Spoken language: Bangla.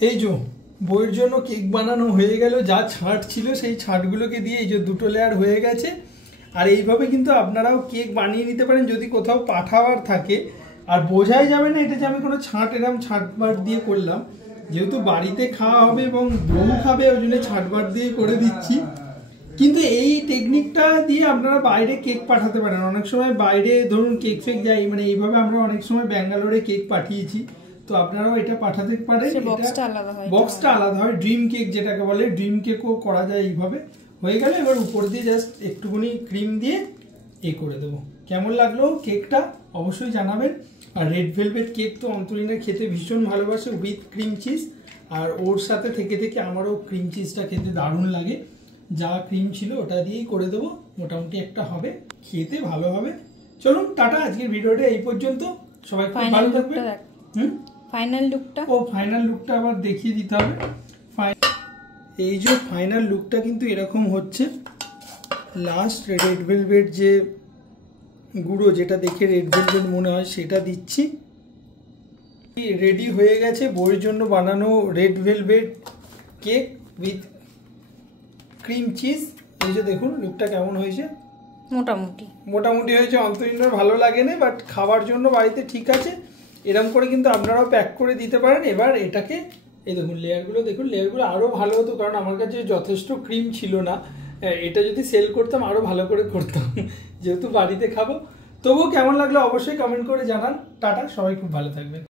এই যে বইয়ের জন্য কেক বানানো হয়ে গেল, যা ছাঁট ছিল সেই ছাঁটগুলোকে দিয়ে এই যে দুটো লেয়ার হয়ে গেছে। আর এইভাবে কিন্তু আপনারাও কেক বানিয়ে নিতে পারেন যদি কোথাও পাঠাবার থাকে। আর বোঝাই যাবে না এটা যে আমি কোনো ছাঁট এরকম ছাঁটবার দিয়ে করলাম, যেহেতু বাড়িতে খাওয়া হবে এবং বউ খাবে ওই জন্য ছাঁটবার দিয়ে করে দিচ্ছি। কিন্তু এই টেকনিকটা দিয়ে আপনারা বাইরে কেক পাঠাতে পারেন। অনেক সময় বাইরে ধরুন কেক ফেক যায়, মানে এইভাবে আমরা অনেক সময় ব্যাঙ্গালোরে কেক পাঠিয়েছি, তো আপনারাও এটা পাঠাতে পারেন। বক্সটা আলাদা হয়, ড্রিম কেক যেটাকে বলে, ড্রিম কেকও করা যায় এইভাবে। হয়ে গেলে এবার উপর দিয়ে জাস্ট একটুখানি ক্রিম দিয়ে করে দেবো। কেমন লাগলো কেকটা অবশ্যই জানাবেন। আর রেড ভেলভেট কেক তো অন্তরীণা খেতে ভীষণ ভালোবাসে উইথ ক্রিম চিজ, আর ওর সাথে থেকে থেকে আমারও ক্রিম চিজটা খেতে দারুণ লাগে। যা ক্রিম ছিল ওটা দিয়েই করে দেবো, মোটামুটি একটা হবে, খেতে ভালো হবে। চলুন টাটা, আজকের ভিডিওটা এই পর্যন্ত। সবাই খুব ভালো থাকবেন। ফাইনাল লুকটা ফাইনাল লুকটা আবার দেখিয়ে দিতে হবে। এই যে ফাইনাল লুকটা কিন্তু এরকম হচ্ছে। লাস্ট রেড ভেলভেট যে গুঁড়ো, যেটা দেখে রেড ভেলভেট মনে হয়, সেটা দিচ্ছি। রেডি হয়ে গেছে বউয়ের জন্য বানানো red velvet cake with cream cheese. এই যে দেখুন লুকটা কেমন হয়েছে। মোটামুটি হয়েছে, অন্তরীণার ভালো লাগে না, বাট খাওয়ার জন্য বাড়িতে ঠিক আছে। এরকম করে কিন্তু আপনারাও প্যাক করে দিতে পারেন। এবার এটাকে এই দেখুন লেয়ারগুলো আরও ভালো হতো, কারণ আমার কাছে যথেষ্ট ক্রিম ছিল না। এটা যদি সেল করতাম আরও ভালো করে করতাম, যেহেতু বাড়িতে খাবো। তবুও কেমন লাগলো অবশ্যই কমেন্ট করে জানান। টাটা, সবাই খুব ভালো থাকবেন।